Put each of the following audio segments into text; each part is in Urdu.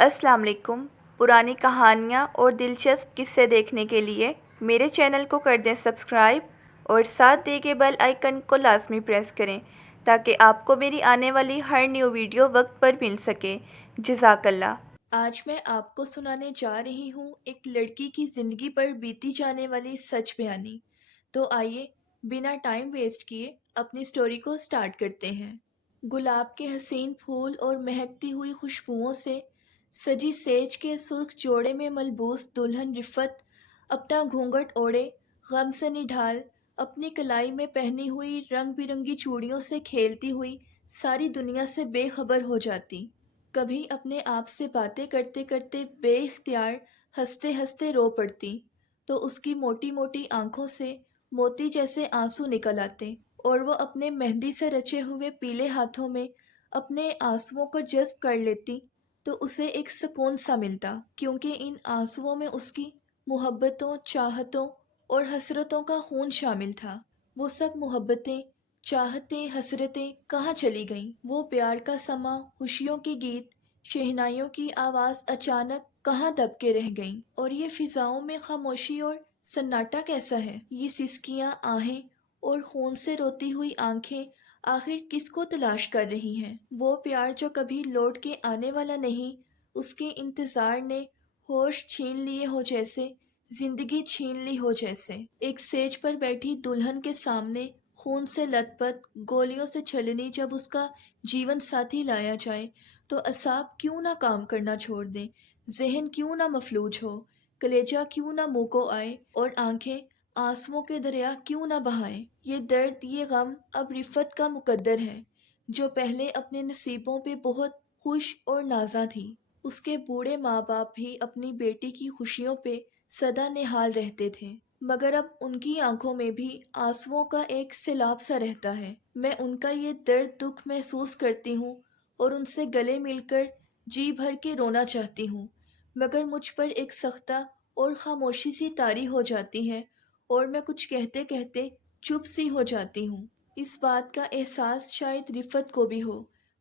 السلام علیکم۔ پرانی کہانیاں اور دلچسپ قصے دیکھنے کے لیے میرے چینل کو کر دیں سبسکرائب اور ساتھ دیے گئے بیل آئیکن کو لازمی پریس کریں تاکہ آپ کو میری آنے والی ہر نیو ویڈیو وقت پر مل سکے۔ جزاک اللہ۔ آج میں آپ کو سنانے جا رہی ہوں ایک لڑکی کی زندگی پر بیتی جانے والی سچ بیانی۔ تو آئیے بنا ٹائم ویسٹ کیے اپنی سٹوری کو سٹارٹ کرتے ہیں۔ گلاب کے حسین پھول اور مہکتی ہوئی خوشبوؤں سے سجی سیج کے سرخ جوڑے میں ملبوس دلہن رفت اپنا گھونگھٹ اوڑھے غم سے نڈھال اپنی کلائی میں پہنی ہوئی رنگ برنگی چوڑیوں سے کھیلتی ہوئی ساری دنیا سے بے خبر ہو جاتی۔ کبھی اپنے آپ سے باتیں کرتے کرتے بے اختیار ہنستے ہنستے رو پڑتی تو اس کی موٹی موٹی آنکھوں سے موتی جیسے آنسو نکل آتے اور وہ اپنے مہندی سے رچے ہوئے پیلے ہاتھوں میں اپنے آنسوؤں کو جذب کر لیتی تو اسے ایک سکون سا ملتا، کیونکہ ان آنسوؤں میں اس کی محبتوں، چاہتوں اور حسرتوں کا خون شامل تھا۔ وہ سب محبتیں، چاہتیں، حسرتیں کہاں چلی گئیں؟ وہ پیار کا سماں، خوشیوں کے گیت، شہنائیوں کی آواز اچانک کہاں دب کے رہ گئیں؟ اور یہ فضاؤں میں خاموشی اور سناٹا کیسا ہے؟ یہ سسکیاں، آہیں اور خون سے روتی ہوئی آنکھیں آخر کس کو تلاش کر رہی ہیں؟ وہ پیار جو کبھی لوٹ کے آنے والا نہیں، اس کے انتظار نے ہوش چھین لیے ہو جیسے، زندگی چھین لی ہو جیسے۔ ایک سیج پر بیٹھی دلہن کے سامنے خون سے لت پت، گولیوں سے چھلنی جب اس کا جیون ساتھی لایا جائے تو اعصاب کیوں نہ کام کرنا چھوڑ دیں، ذہن کیوں نہ مفلوج ہو، کلیجہ کیوں نہ منہ کو آئے اور آنکھیں آنسوؤں کے دریا کیوں نہ بہائیں۔ یہ درد، یہ غم اب رفت کا مقدر ہے، جو پہلے اپنے نصیبوں پہ بہت خوش اور نازاں تھی۔ اس کے بوڑھے ماں باپ بھی اپنی بیٹی کی خوشیوں پہ سدا نہال رہتے تھے، مگر اب ان کی آنکھوں میں بھی آنسوؤں کا ایک سیلاب سا رہتا ہے۔ میں ان کا یہ درد دکھ محسوس کرتی ہوں اور ان سے گلے مل کر جی بھر کے رونا چاہتی ہوں، مگر مجھ پر ایک سختہ اور خاموشی سی طاری ہو جاتی ہے اور میں کچھ کہتے کہتے چپ سی ہو جاتی ہوں۔ اس بات کا احساس شاید رفت کو بھی ہو،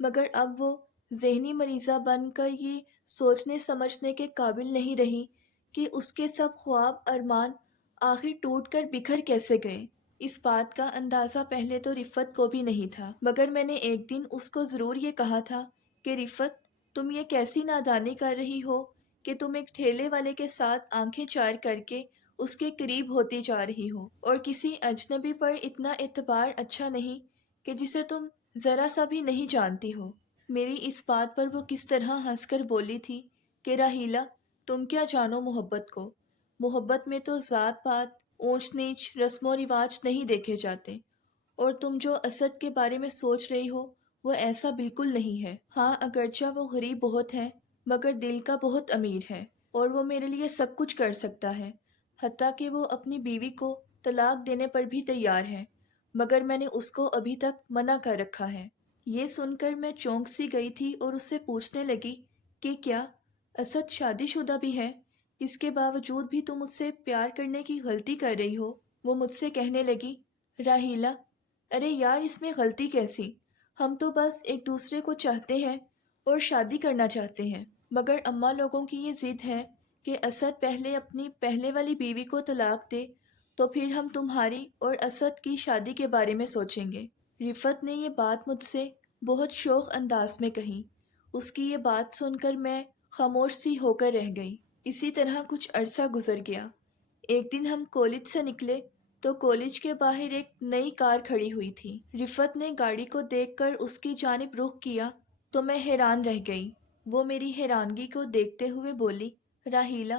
مگر اب وہ ذہنی مریضہ بن کر یہ سوچنے سمجھنے کے قابل نہیں رہی کہ اس کے سب خواب ارمان آخر ٹوٹ کر بکھر کیسے گئے۔ اس بات کا اندازہ پہلے تو رفت کو بھی نہیں تھا، مگر میں نے ایک دن اس کو ضرور یہ کہا تھا کہ رفت، تم یہ کیسی نادانی کر رہی ہو کہ تم ایک ٹھیلے والے کے ساتھ آنکھیں چار کر کے اس کے قریب ہوتی جا رہی ہو، اور کسی اجنبی پر اتنا اعتبار اچھا نہیں کہ جسے تم ذرا سا بھی نہیں جانتی ہو۔ میری اس بات پر وہ کس طرح ہنس کر بولی تھی کہ راحیلہ، تم کیا جانو محبت کو؟ محبت میں تو ذات پات، اونچ نیچ، رسم و رواج نہیں دیکھے جاتے، اور تم جو اسد کے بارے میں سوچ رہی ہو وہ ایسا بالکل نہیں ہے۔ ہاں، اگرچہ وہ غریب بہت ہے مگر دل کا بہت امیر ہے، اور وہ میرے لیے سب کچھ کر سکتا ہے، حتیٰ کہ وہ اپنی بیوی کو طلاق دینے پر بھی تیار ہے، مگر میں نے اس کو ابھی تک منع کر رکھا ہے۔ یہ سن کر میں چونک سی گئی تھی اور اس سے پوچھنے لگی کہ کیا اسد شادی شدہ بھی ہے؟ اس کے باوجود بھی تم اس سے پیار کرنے کی غلطی کر رہی ہو؟ وہ مجھ سے کہنے لگی، راحیلہ، ارے یار، اس میں غلطی کیسی؟ ہم تو بس ایک دوسرے کو چاہتے ہیں اور شادی کرنا چاہتے ہیں، مگر اماں لوگوں کی یہ ضد ہے کہ اسد پہلے اپنی پہلے والی بیوی کو طلاق دے تو پھر ہم تمہاری اور اسد کی شادی کے بارے میں سوچیں گے۔ رفت نے یہ بات مجھ سے بہت شوخ انداز میں کہی۔ اس کی یہ بات سن کر میں خاموش سی ہو کر رہ گئی۔ اسی طرح کچھ عرصہ گزر گیا۔ ایک دن ہم کالج سے نکلے تو کالج کے باہر ایک نئی کار کھڑی ہوئی تھی۔ رفت نے گاڑی کو دیکھ کر اس کی جانب رخ کیا تو میں حیران رہ گئی۔ وہ میری حیرانگی کو دیکھتے ہوئے بولی، راحیلہ،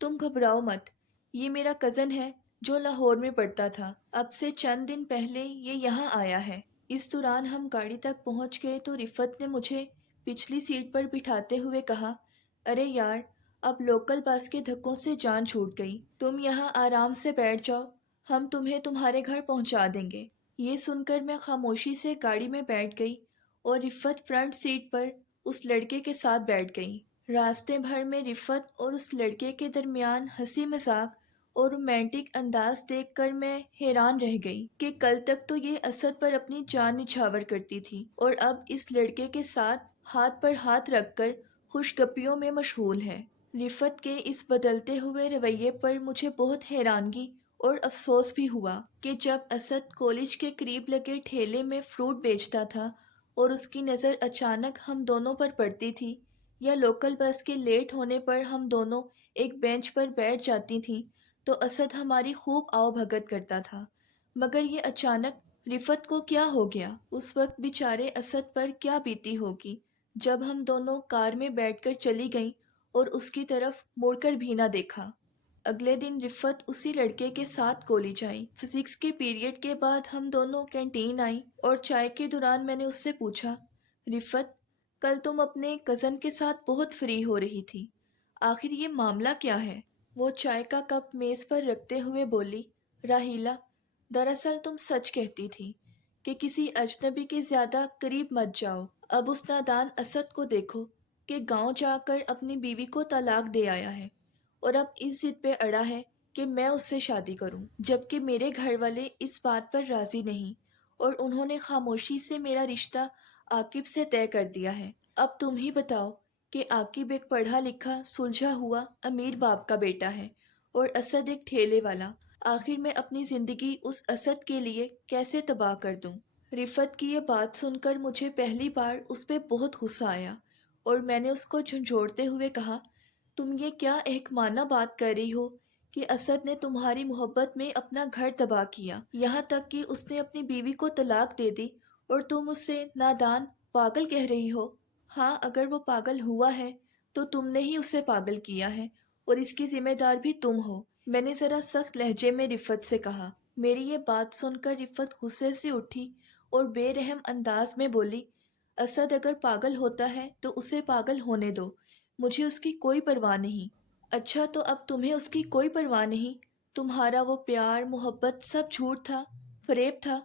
تم گھبراؤ مت، یہ میرا کزن ہے جو لاہور میں پڑھتا تھا، اب سے چند دن پہلے یہ یہاں آیا ہے۔ اس دوران ہم گاڑی تک پہنچ گئے تو رفت نے مجھے پچھلی سیٹ پر بٹھاتے ہوئے کہا، ارے یار، اب لوکل بس کے دھکوں سے جان چھوٹ گئی، تم یہاں آرام سے بیٹھ جاؤ، ہم تمہیں تمہارے گھر پہنچا دیں گے۔ یہ سن کر میں خاموشی سے گاڑی میں بیٹھ گئی اور رفت فرنٹ سیٹ پر اس لڑکے کے ساتھ بیٹھ گئی۔ راستے بھر میں رفت اور اس لڑکے کے درمیان ہنسی مذاق اور رومانٹک انداز دیکھ کر میں حیران رہ گئی کہ کل تک تو یہ اسد پر اپنی جان نچھاور کرتی تھی اور اب اس لڑکے کے ساتھ ہاتھ پر ہاتھ رکھ کر خوشگپیوں میں مشغول ہے۔ رفت کے اس بدلتے ہوئے رویے پر مجھے بہت حیرانگی اور افسوس بھی ہوا کہ جب اسد کالج کے قریب لگے ٹھیلے میں فروٹ بیچتا تھا اور اس کی نظر اچانک ہم دونوں پر پڑتی تھی، یا لوکل بس کے لیٹ ہونے پر ہم دونوں ایک بینچ پر بیٹھ جاتی تھیں، تو اسد ہماری خوب آؤ بھگت کرتا تھا۔ مگر یہ اچانک رفت کو کیا ہو گیا؟ اس وقت بیچارے اسد پر کیا بیتی ہوگی جب ہم دونوں کار میں بیٹھ کر چلی گئیں اور اس کی طرف مڑ کر بھی نہ دیکھا۔ اگلے دن رفت اسی لڑکے کے ساتھ کالج آئی۔ فزکس کے پیریڈ کے بعد ہم دونوں کینٹین آئیں اور چائے کے دوران میں نے اس سے پوچھا، رفت، کل تم اپنے کزن کے ساتھ بہت فری ہو رہی تھی، آخر یہ معاملہ کیا ہے؟ وہ چائے کا کپ میز پر رکھتے ہوئے بولی، راہیلہ، دراصل تم سچ کہتی تھی کہ کسی اجنبی کے زیادہ قریب مت جاؤ۔ اب اس نادان اسد کو دیکھو کہ گاؤں جا کر اپنی بیوی کو طلاق دے آیا ہے اور اب اس ضد پہ اڑا ہے کہ میں اس سے شادی کروں، جبکہ میرے گھر والے اس بات پر راضی نہیں اور انہوں نے خاموشی سے میرا رشتہ عاقب سے طے کر دیا ہے۔ اب تم ہی بتاؤ کہ عاقب ایک پڑھا لکھا سلجھا ہوا امیر باپ کا بیٹا ہے اور اسد ایک ٹھیلے والا۔ آخر میں اپنی زندگی اس اسد کے لیے کیسے تباہ کر دوں؟ رفت کی یہ بات سن کر مجھے پہلی بار اس پہ بہت غصہ آیا اور میں نے اس کو جھنجھوڑتے ہوئے کہا، تم یہ کیا احمقانہ بات کر رہی ہو کہ اسد نے تمہاری محبت میں اپنا گھر تباہ کیا، یہاں تک کہ اس نے اپنی بیوی کو طلاق دے دی، اور تم اسے نادان، پاگل کہہ رہی ہو؟ ہاں، اگر وہ پاگل ہوا ہے تو تم نے ہی اسے پاگل کیا ہے اور اس کی ذمہ دار بھی تم ہو، میں نے ذرا سخت لہجے میں رفت سے کہا۔ میری یہ بات سن کر رفت غصے سے اٹھی اور بے رحم انداز میں بولی، اسد اگر پاگل ہوتا ہے تو اسے پاگل ہونے دو، مجھے اس کی کوئی پرواہ نہیں۔ اچھا، تو اب تمہیں اس کی کوئی پرواہ نہیں؟ تمہارا وہ پیار محبت سب جھوٹ تھا، فریب تھا؟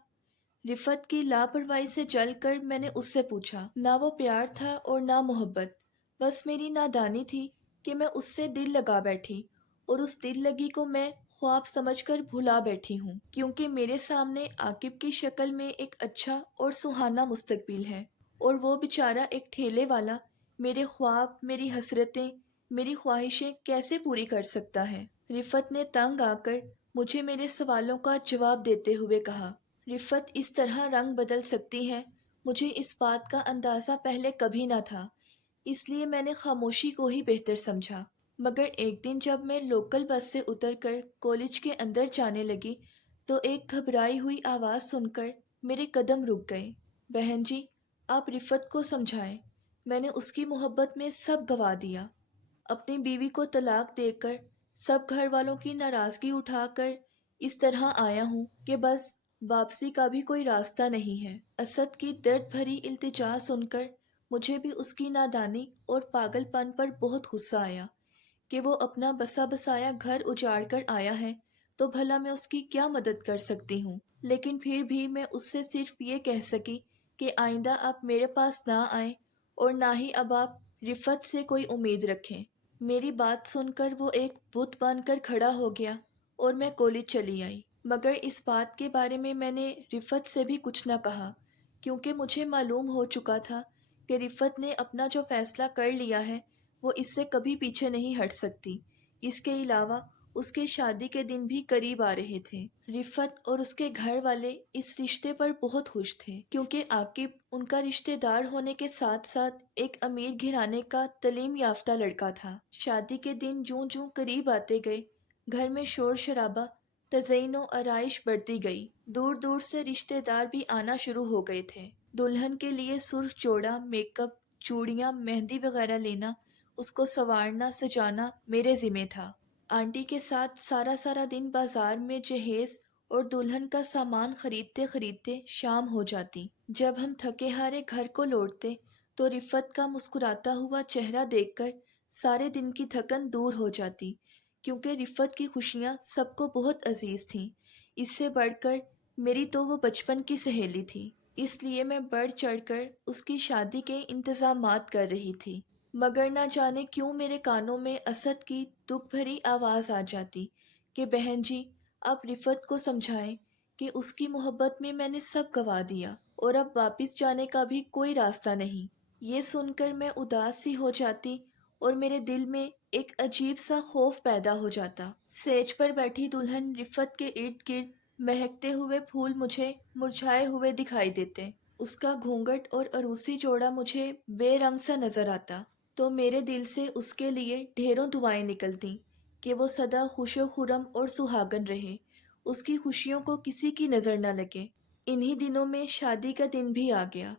رفت کی لاپرواہی سے جل کر میں نے اس سے پوچھا، نہ وہ پیار تھا اور نہ محبت، بس میری نادانی تھی کہ میں اس سے دل لگا بیٹھی، اور اس دل لگی کو میں خواب سمجھ کر بھلا بیٹھی ہوں، کیونکہ میرے سامنے عاقب کی شکل میں ایک اچھا اور سہانا مستقبل ہے، اور وہ بیچارہ ایک ٹھیلے والا میرے خواب، میری حسرتیں، میری خواہشیں کیسے پوری کر سکتا ہے؟ رفت نے تنگ آ کر مجھے میرے سوالوں کا جواب دیتے ہوئے کہا، رفت اس طرح رنگ بدل سکتی ہے، مجھے اس بات کا اندازہ پہلے کبھی نہ تھا، اس لیے میں نے خاموشی کو ہی بہتر سمجھا۔ مگر ایک دن جب میں لوکل بس سے اتر کر کالج کے اندر جانے لگی تو ایک گھبرائی ہوئی آواز سن کر میرے قدم رک گئے۔ بہن جی، آپ رفت کو سمجھائیں، میں نے اس کی محبت میں سب گنوا دیا، اپنی بیوی کو طلاق دے کر، سب گھر والوں کی ناراضگی اٹھا کر اس طرح آیا ہوں کہ بس واپسی کا بھی کوئی راستہ نہیں ہے۔ اسد کی درد بھری التجا سن کر مجھے بھی اس کی نادانی اور پاگل پن پر بہت غصہ آیا کہ وہ اپنا بسا بسایا گھر اجاڑ کر آیا ہے تو بھلا میں اس کی کیا مدد کر سکتی ہوں؟ لیکن پھر بھی میں اس سے صرف یہ کہہ سکی کہ آئندہ آپ میرے پاس نہ آئیں اور نہ ہی اب آپ رفت سے کوئی امید رکھیں۔ میری بات سن کر وہ ایک بت بن کر کھڑا ہو گیا اور میں کالج چلی آئی، مگر اس بات کے بارے میں نے رفت سے بھی کچھ نہ کہا، کیونکہ مجھے معلوم ہو چکا تھا کہ رفت نے اپنا جو فیصلہ کر لیا ہے وہ اس سے کبھی پیچھے نہیں ہٹ سکتی۔ اس کے علاوہ اس کے شادی کے دن بھی قریب آ رہے تھے۔ رفت اور اس کے گھر والے اس رشتے پر بہت خوش تھے، کیونکہ عاقب ان کا رشتہ دار ہونے کے ساتھ ساتھ ایک امیر گھرانے کا تعلیم یافتہ لڑکا تھا۔ شادی کے دن جوں جوں قریب آتے گئے، گھر میں شور شرابہ، تزئین و آرائش بڑھتی گئی، دور دور سے رشتہ دار بھی آنا شروع ہو گئے تھے۔ دلہن کے لیے سرخ جوڑا، میک اپ، چوڑیاں، مہندی وغیرہ لینا، اس کو سنوارنا سجانا میرے ذمہ تھا۔ آنٹی کے ساتھ سارا دن بازار میں جہیز اور دلہن کا سامان خریدتے خریدتے شام ہو جاتی۔ جب ہم تھکے ہارے گھر کو لوٹتے تو رفت کا مسکراتا ہوا چہرہ دیکھ کر سارے دن کی تھکن دور ہو جاتی، کیونکہ رفت کی خوشیاں سب کو بہت عزیز تھیں۔ اس سے بڑھ کر میری تو وہ بچپن کی سہیلی تھی، اس لیے میں بڑھ چڑھ کر اس کی شادی کے انتظامات کر رہی تھی۔ مگر نہ جانے کیوں میرے کانوں میں اسد کی دکھ بھری آواز آ جاتی کہ بہن جی، آپ رفت کو سمجھائیں کہ اس کی محبت میں نے سب گنوا دیا اور اب واپس جانے کا بھی کوئی راستہ نہیں۔ یہ سن کر میں اداس سی ہو جاتی اور میرے دل میں ایک عجیب سا خوف پیدا ہو جاتا۔ سیج پر بیٹھی دلہن رفت کے ارد گرد مہکتے ہوئے پھول مجھے مرجھائے ہوئے دکھائی دیتے۔ اس کا گھونگھٹ اور عروسی جوڑا مجھے بے رنگ سا نظر آتا تو میرے دل سے اس کے لیے ڈھیروں دعائیں نکلتیں کہ وہ سدا خوش و خرم اور سہاگن رہے، اس کی خوشیوں کو کسی کی نظر نہ لگے۔ انہی دنوں میں شادی کا دن بھی آ گیا۔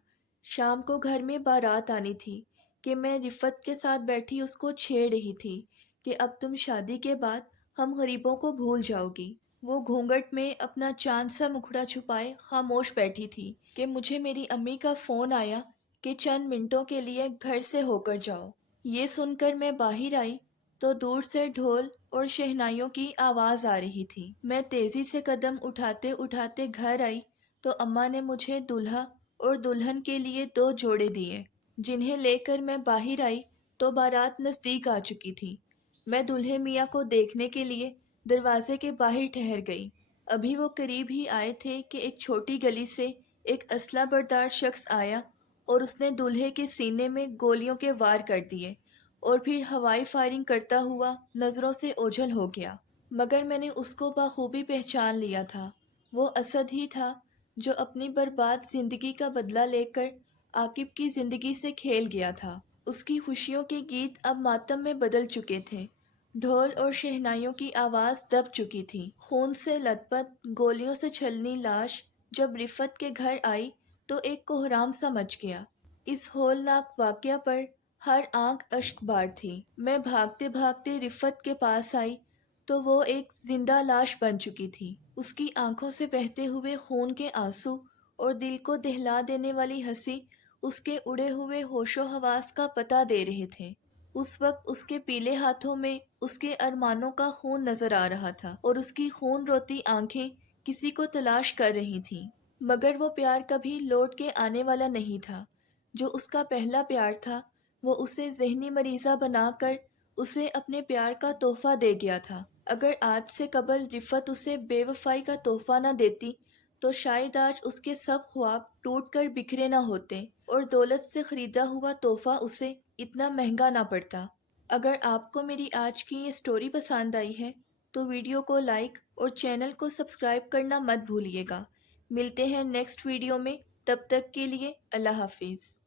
شام کو گھر میں بارات آنی تھی کہ میں رفت کے ساتھ بیٹھی اس کو چھیڑ رہی تھی کہ اب تم شادی کے بعد ہم غریبوں کو بھول جاؤ گی۔ وہ گھونگھٹ میں اپنا چاند سا مکھڑا چھپائے خاموش بیٹھی تھی کہ مجھے میری امی کا فون آیا کہ چند منٹوں کے لیے گھر سے ہو کر جاؤ۔ یہ سن کر میں باہر آئی تو دور سے ڈھول اور شہنائیوں کی آواز آ رہی تھی۔ میں تیزی سے قدم اٹھاتے اٹھاتے گھر آئی تو اماں نے مجھے دلہا اور دلہن کے لیے 2 جوڑے دیے، جنہیں لے کر میں باہر آئی تو بارات نزدیک آ چکی تھی۔ میں دلہے میاں کو دیکھنے کے لیے دروازے کے باہر ٹھہر گئی۔ ابھی وہ قریب ہی آئے تھے کہ ایک چھوٹی گلی سے ایک اسلحہ بردار شخص آیا اور اس نے دلہے کے سینے میں گولیوں کے وار کر دیے اور پھر ہوائی فائرنگ کرتا ہوا نظروں سے اوجھل ہو گیا۔ مگر میں نے اس کو بخوبی پہچان لیا تھا۔ وہ اسد ہی تھا جو اپنی برباد زندگی کا بدلہ لے کر عاقب کی زندگی سے کھیل گیا تھا۔ اس کی خوشیوں کے گیت اب ماتم میں بدل چکے تھے۔ ڈھول اور شہنائیوں کی آواز دب چکی تھی۔ خون سے لت پت، گولیوں سے چھلنی لاش جب رفت کے گھر آئی تو ایک کوہرام سا مچ گیا۔ اس ہولناک واقعہ پر ہر آنکھ اشک بار تھی۔ میں بھاگتے بھاگتے رفت کے پاس آئی تو وہ ایک زندہ لاش بن چکی تھی۔ اس کی آنکھوں سے بہتے ہوئے خون کے آنسو اور دل کو دہلا دینے والی ہنسی اس کے اڑے ہوئے ہوش و حواس کا پتہ دے رہے تھے۔ اس وقت اس کے پیلے ہاتھوں میں اس کے ارمانوں کا خون نظر آ رہا تھا اور اس کی خون روتی آنکھیں کسی کو تلاش کر رہی تھیں۔ مگر وہ پیار کبھی لوٹ کے آنے والا نہیں تھا۔ جو اس کا پہلا پیار تھا وہ اسے ذہنی مریضہ بنا کر اسے اپنے پیار کا تحفہ دے گیا تھا۔ اگر آج سے قبل رفت اسے بے وفائی کا تحفہ نہ دیتی تو شاید آج اس کے سب خواب ٹوٹ کر بکھرے نہ ہوتے اور دولت سے خریدا ہوا تحفہ اسے اتنا مہنگا نہ پڑتا۔ اگر آپ کو میری آج کی یہ سٹوری پسند آئی ہے تو ویڈیو کو لائک اور چینل کو سبسکرائب کرنا مت بھولیے گا۔ ملتے ہیں نیکسٹ ویڈیو میں، تب تک کے لیے اللہ حافظ۔